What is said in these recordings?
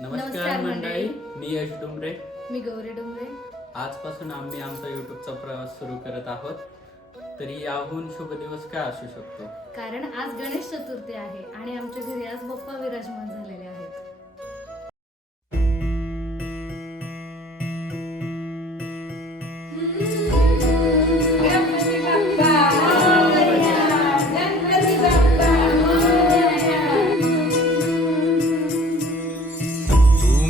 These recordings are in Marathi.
नमस्कार मंडळी. मी यश डुमरे. मी गौरी डोंगरे आजपासून आम्ही आमचा युट्यूबचा प्रवास सुरू करत आहोत. तरी याहून शुभ दिवस काय असू शकतो? कारण आज गणेश चतुर्थी आहे आणि आमच्या घरी आज बाप्पा विराजमान झालेले आहेत.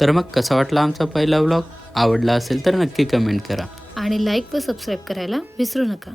तर मग कसा वाटला आमचा पहिला व्लॉग आवडला असेल तर नक्की कमेंट करा. आणि लाईक व सबस्क्राईब करायला विसरू नका.